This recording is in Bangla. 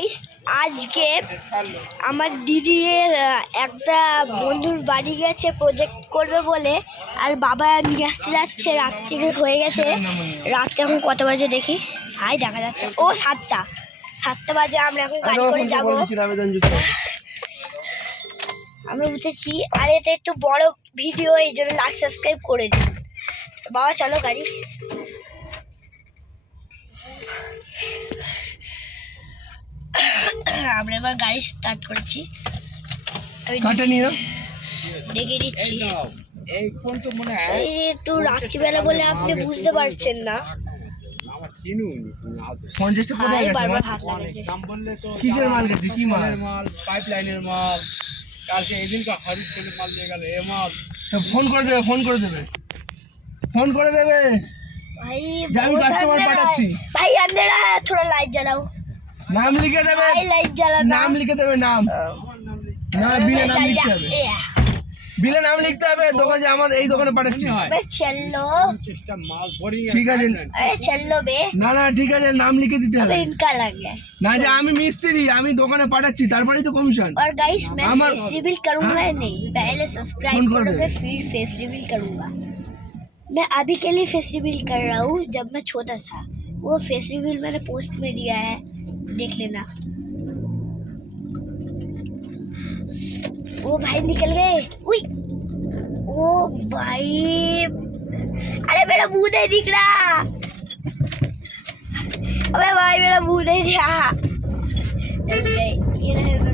গাইস আজকে আমার দিদির একটা বন্ধুর বাড়ি গেছে প্রজেক্ট করবে বলে, আর বাবা নিয়ে আসতে যাচ্ছে। রাত্রি হয়ে গেছে, রাত্রে এখন কত বাজে দেখি, আই দেখা যাচ্ছে ও 7টা বাজে। আমরা এখন গাড়ি করে যাবো, আমরা বুঝেছি। আর এটা একটু বড় ভিডিও, এই জন্য লাইক সাবস্ক্রাইব করে দিন। বাবা চলো গাড়ি। আমরা এবার গাড়ি স্টার্ট করেছি, দেখিয়ে দিচ্ছি। একটু রাত্রিবেলা বলে আপনি বুঝতে পারছেন না। কিসের মাল গেছে? কি মাল? পাইপ লাইনের মাল। কালকে এদিনকার হরিশ তেলের মাল নিয়ে গেল। এ মাল ফোন করে দেবে, भाई আমি কাস্টমার পাঠাচ্ছি। भाई अंधेरा है, थोड़ा लाइट जलाओ। নাম লিখে দেবে, भाई लाइट जलाना। নাম লিখে দেবে। নাম না, বিলে নাম লিখতে হবে, বিলে নাম লিখতে হবে। দোকানে আমার এই দোকানে পাঠাচ্ছি। चलो ঠিক আছে, अरे चलो बे। না ঠিক আছে, নাম लिखे দিতে হবে। इनका लग गया না যে আমি মিস্ত্রি, আমি দোকানে পাঠাচ্ছি, তারপরেই তো কমিশন। और गाइस मैं আমার- फेस रिवील करूंगा नहीं, पहले सब्सक्राइब फोन कर करोगे दे। फिर फेस रिवील करूंगा। मैं अभी के लिए फेस रिवील कर रहा हूँ, जब मैं छोटा था वो फेस रिवील मैंने पोस्ट में दिया है, देख लेना। वो भाई निकल गए। उई ओ भाई, अरे मेरा मुंह नहीं दिख रहा। अबे भाई मेरा मुंह नहीं दिखा। ये रहा